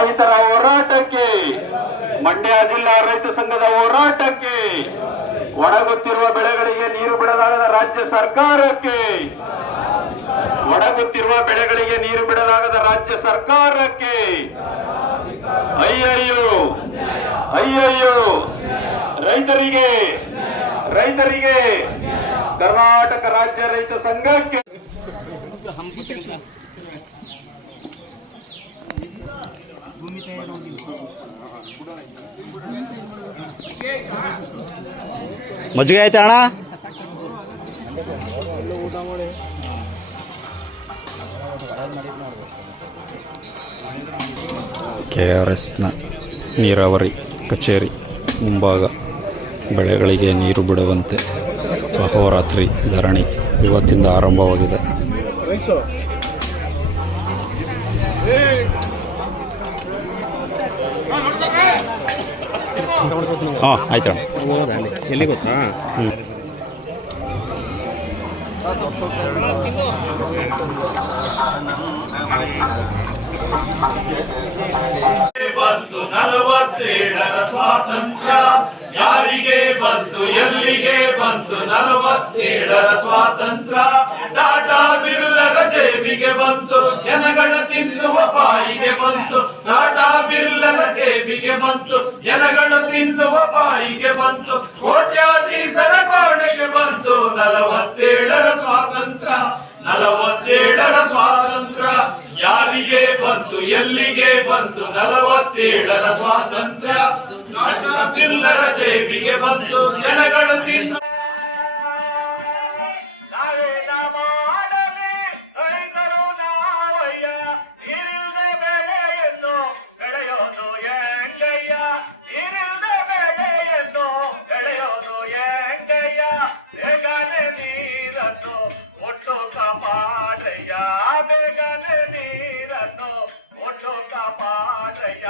ರೈತರ ಹೋರಾಟಕ್ಕೆ, ಮಂಡ್ಯ ಜಿಲ್ಲಾ ರೈತ ಸಂಘದ ಹೋರಾಟಕ್ಕೆ, ಒಣಗುತ್ತಿರುವ ಬೆಳೆಗಳಿಗೆ ನೀರು ಬಿಡಲಾಗದ ರಾಜ್ಯ ಸರ್ಕಾರಕ್ಕೆ, ಒಣಗುತ್ತಿರುವ ಬೆಳೆಗಳಿಗೆ ನೀರು ಬಿಡಲಾಗದ ರಾಜ್ಯ ಸರ್ಕಾರಕ್ಕೆ ಅಯ್ಯಯ್ಯೋ ಅಯ್ಯಯ್ಯೋ, ರೈತರಿಗೆ ರೈತರಿಗೆ ಕರ್ನಾಟಕ ರಾಜ್ಯ ರೈತ ಸಂಘಕ್ಕೆ ಮಜ್ಜಿಗೆ ಐತೆ ಅಣ್ಣ. KRSನ ನೀರಾವರಿ ಕಚೇರಿ ಮುಂಭಾಗ ಬೆಳೆಗಳಿಗೆ ನೀರು ಬಿಡುವಂತೆ ಅಹೋರಾತ್ರಿ ಧರಣಿ ಇವತ್ತಿಂದ ಆರಂಭವಾಗಿದೆ. ಹಾಂ ಆಯ್ತು ಎಲ್ಲಿ ಗೊತ್ತಾ? ಬಂತು 47ರ ಸ್ವಾತಂತ್ರ್ಯ, ಯಾರಿಗೆ ಬಂತು ಎಲ್ಲಿಗೆ ಬಂತು 47ರ ಸ್ವಾತಂತ್ರ್ಯ. ಟಾಟಾ ಬಿರ್ಲರ ಜೇಬಿಗೆ ಬಂತು, ಜನಗಳ ತಿನ್ನುವ ಬಾಯಿಗೆ ಬಂತು. ಟಾಟಾ ಬಿರ್ಲರ ಜೇಬಿಗೆ ಬಂತು, ಜನಗಳ ತಿನ್ನುವ ಬಾಯಿಗೆ ಬಂತು. ಕೋಟ್ಯಾಧೀಶರ ಕೋಣೆಗೆ ಬಂತು 47ರ ಸ್ವಾತಂತ್ರ್ಯ, 47ರ ಸ್ವಾತಂತ್ರ್ಯ. ಯಾರಿಗೆ ಬಂತು ಎಲ್ಲಿಗೆ ಬಂತು 47ರ ಸ್ವಾತಂತ್ರ್ಯ. ಟಾಟಾ ಬಿರ್ಲರ ಜೇಬಿಗೆ ಬಂತು, ಜನಗಳ ತಿನ್ನು ಬೇಗನೆ ನೀರನ್ನು ಒಟ್ಟು ಕಾಪಾಡಯ್ಯ.